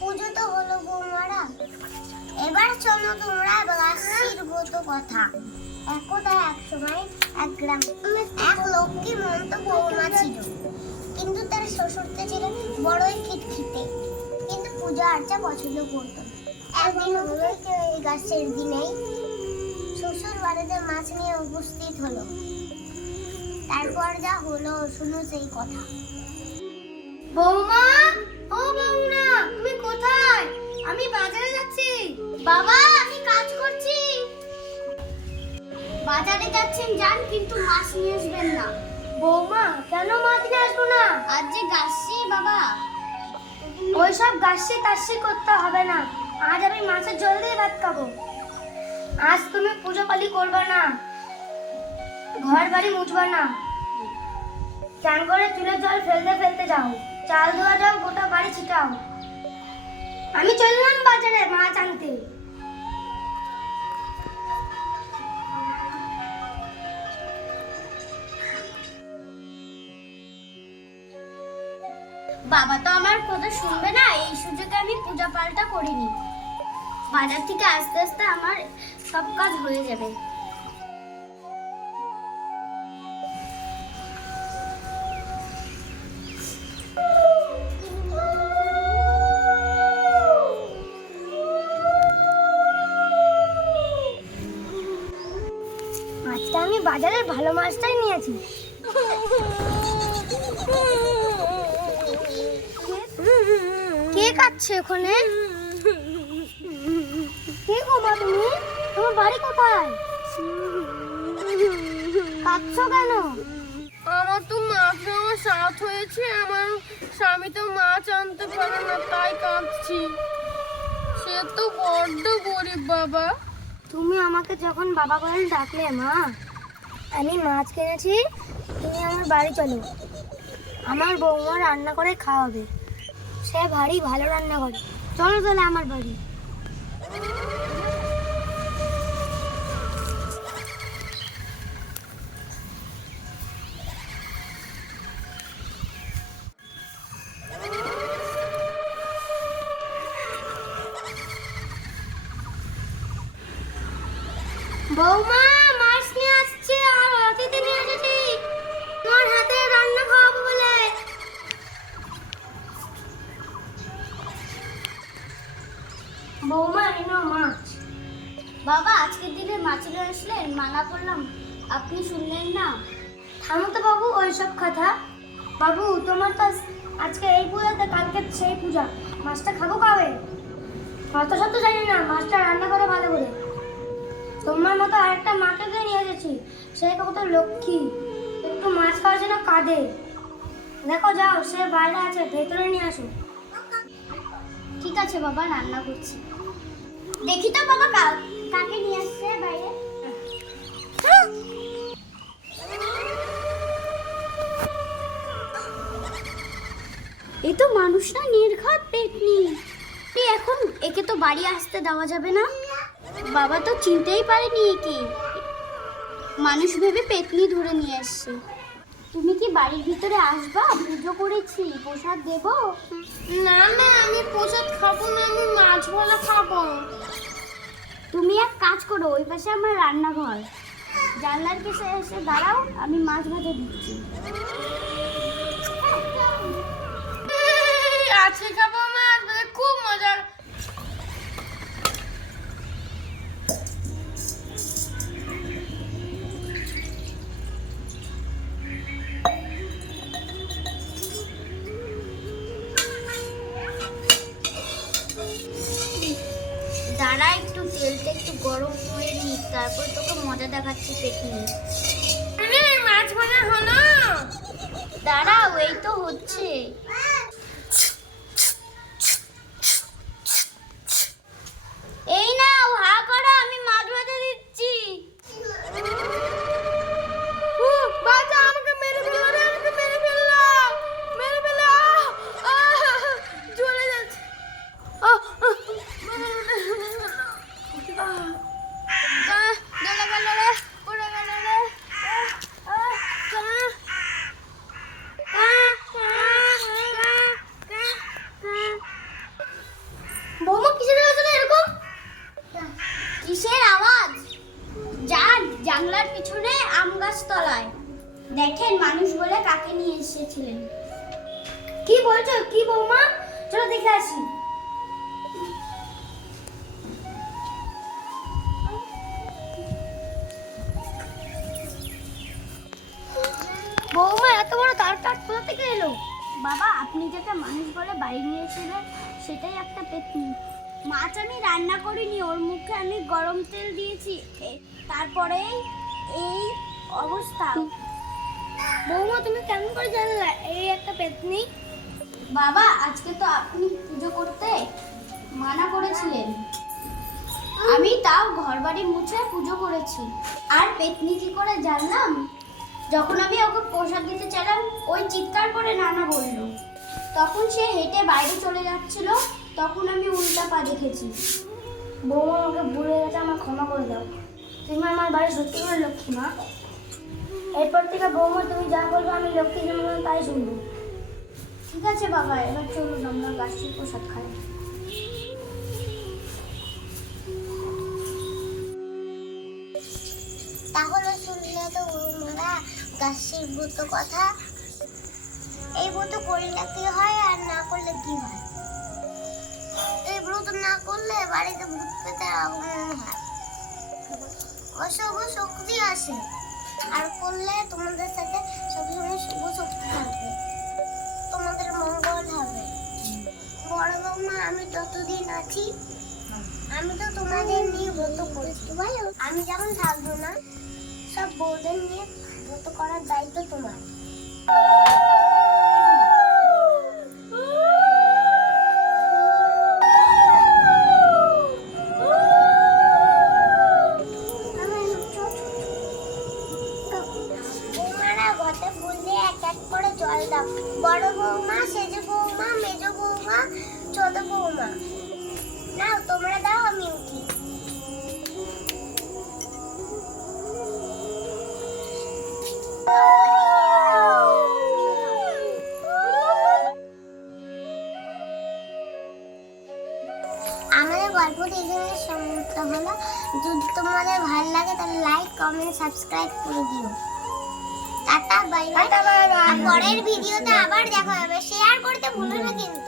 পুজো তো হলো বৌমারা, এবার চলো তোমরা রাশির ব্রত কথা। একদা এক সময় এক গ্রামে এক লক্ষ্মী মন্ত বৌমা ছিল, কিন্তু তার শ্বশুরটা ছিল বড়ই খিটখিটে, কিন্তু পূজা আর্চা পছন্দ করতো। একদিন হলো এই গাছের দিনেই শ্বশুর বাড়িতে মাছ নিয়ে উপস্থিত হলো। তারপর যা হলো শুনো সেই কথা। বৌমা, ও বৌমা, তুমি কোথায়? আমি বাজারে যাচ্ছি। বাবা আমি কাজ করছি। বাজারে যাচ্ছেন যান, কিন্তু মাছ নিয়ে আসবেন না। বৌমা, কেন মাছ নিয়ে আসবো না? আজ যে গাছছি বাবা। ওইসব গাছসি টাছসি করতে হবে না, আজ আমি মাছের ঝোল দিয়ে ভাত খাবো। আজ তুমি পুজো পালি করবে না, ঘর বাড়ি মুছবা না, চান করে চুলের জল ফেলতে ফেলতে যাও, চাল ধোয়া যাও, গোটা বাড়ি ছিটাও। আমি চললাম বাজারে মাছ আনতে। বাবা তো আমার কথা শুনবে না, এই সুযোগে আমি পূজা পালটা করিনি। বাজার থেকে আস্তে আস্তে আমার সব কাজ হয়ে যাবে। আজকে আমি বাজারের ভালো মাছটাই নিয়েছি। কে কাচ্ছে ওখানে? কে গো মা তুমি? তোমার বাড়ি কোথায়? কাঁদছো কেন? আমার তো মাছ নেওয়ার সাথ হয়েছে, আমার স্বামী তো মাছ আনতে পারে না, তাই কাঁদছি। সে তো বড্ড গরিব বাবা। তুমি আমাকে যখন বাবা বলে ডাকলে মা, আমি মাছ কিনেছি, তুমি আমার বাড়ি চলো, আমার বৌমা রান্না করে খাওয়াবে, সে ভারী ভালো রান্না করে। চলো চলে আমার বাড়ি। বৌমা, মাছ নিয়ে আসছে আর অতিথি নিয়ে এসেছি, তোমার হাতে রান্না খাওয়াবো বলে। বৌমা এনো মাছ। বাবা আজকের দিনে মাছের আসলেন, মানা করলাম, আপনি শুনলেন না। থামো তো বাবু ওইসব কথা। বাবু তোমার তো আজকে এই পূজাতে, কালকে সেই পূজা, মাছটা খাবো কবে? অত শত জানি না, মাছটা রান্না করে ভালো করে। তোমার মতো আরেকটা মাকে নিয়ে এসেছি, সে কত লক্ষ্মী, একটু মাছ খাওয়ার জন্য কাঁদে। দেখো যাও, সে বাইরে আছে, ভেতরে নিয়ে আসো। ঠিক আছে বাবা, রান্না করছি। দেখি তো বাবা কাকে নিয়ে আসছে বাইরে। এই তো মানুষ না, নির্ঘাত পেটনি। এখন একে তো বাড়ি আসতে দেওয়া যাবে না। বাবা তো চিনতেই পারেনি একে, মানুষ ভেবে পেটনি ধরে নিয়ে আসছে। তুমি কি বাড়ির ভিতরে আসবা? পুজো করেছি, প্রসাদ দেব। না না, আমি প্রসাদ খাবো না, আমি মাছ ভাজা খাবো। তুমি এক কাজ করো, ওই পাশে আমার রান্নাঘর, জানলার কাছে এসে দাঁড়াও, আমি মাছ ভাজা দিচ্ছি। আজকে খাবো মাছ ভাজা, খুব মজা। দাঁড়া, একটু তেলটা একটু গরম করে নি, তারপর তোকে মজা দেখাচ্ছি পেটনি। মাছ ভাজা হলো। দাঁড়াও, এই তো হচ্ছে। এই নাও, হা করো, আমি মাছ ভাজা দিচ্ছি। বাচ্চা আমাকে মেরে ফেললো রে, আমাকে মেরে ফেললো, মেরে ফেললো। জ্বলে যাচ্ছে। জ্বলে গেল রে, পুড়ে গেল রে। বলছো? কি বৌমা? চলো দেখে আসি। বৌমা, এত বড় তারটা কোথা থেকে এলো? বাবা, আপনি যেটা মানুষ বলে বাড়ি নিয়েছিলেন সেটাই একটা পেতনি। মাছ আমি রান্না করিনি, ওর মুখে আমি গরম তেল দিয়েছি, তারপরেই এই অবস্থা। বৌমা, তুমি কেমন করে জানলে এই একটা পেতনি? বাবা, আজকে তো আপনি পুজো করতে মানা করেছিলেন, আমি তাও ঘরবাড়ি মুছে পুজো করেছি। আর পেতনি কি করে জানলাম? যখন আমি ওকে প্রসাদ দিতে চাইলাম, ওই চিৎকার করে নানা বলল। তখন সে হেঁটে বাইরে চলে যাচ্ছিল, তখন আমি উল্টা পা দেখেছি। বৌমা, আমাকে ভুলে গেছে, আমার ক্ষমা করে দাও। তুমি আমার বাড়ি সত্যি করে লক্ষ্মী মা। এরপর থেকে বৌমা তুমি যা বলবে আমি লক্ষ্মী যেমন তাই শুনবো। ঠিক আছে বাবা, এবার চলুন আমরা গাছের প্রসাদ খাই। তাহলে শুনলে তো বৌমারা গাছের ব্রত কথা। এই ব্রত করলে কি হয় আর না করলে কি হয়? এই ব্রত না করলে বাড়িতে ভূত পেতের আগমন হয়, অশুভ শক্তি আসে, আর করলে তোমাদের সাথে সবসময় শুভ শক্তি থাকবে, তোমাদের মঙ্গল হবে। বড় বৌমা, আমি যতদিন আছি আমি তো তোমাদের নিয়ে ব্রত করছি বলো। আমি যখন থাকবো না, সব বউদের নিয়ে ব্রত করার দায়িত্ব তোমার। বৌমারা ঘটে ফুল দিয়ে এক এক করে জল দাও। বড় বৌমা, সেজ বৌমা, মেজ বৌমা, ছোট বৌমা, নাও তোমরা দাও, আমি উঠি। আমাদের গল্পটি এখানে সমাপ্ত হলো। যদি তোমাদের ভালো লাগে তাহলে লাইক, কমেন্ট, সাবস্ক্রাইব করে দিও। Tata, bye bye. পরের ভিডিওতে আবার দেখা হবে। শেয়ার করতে ভুলো না কিন্তু।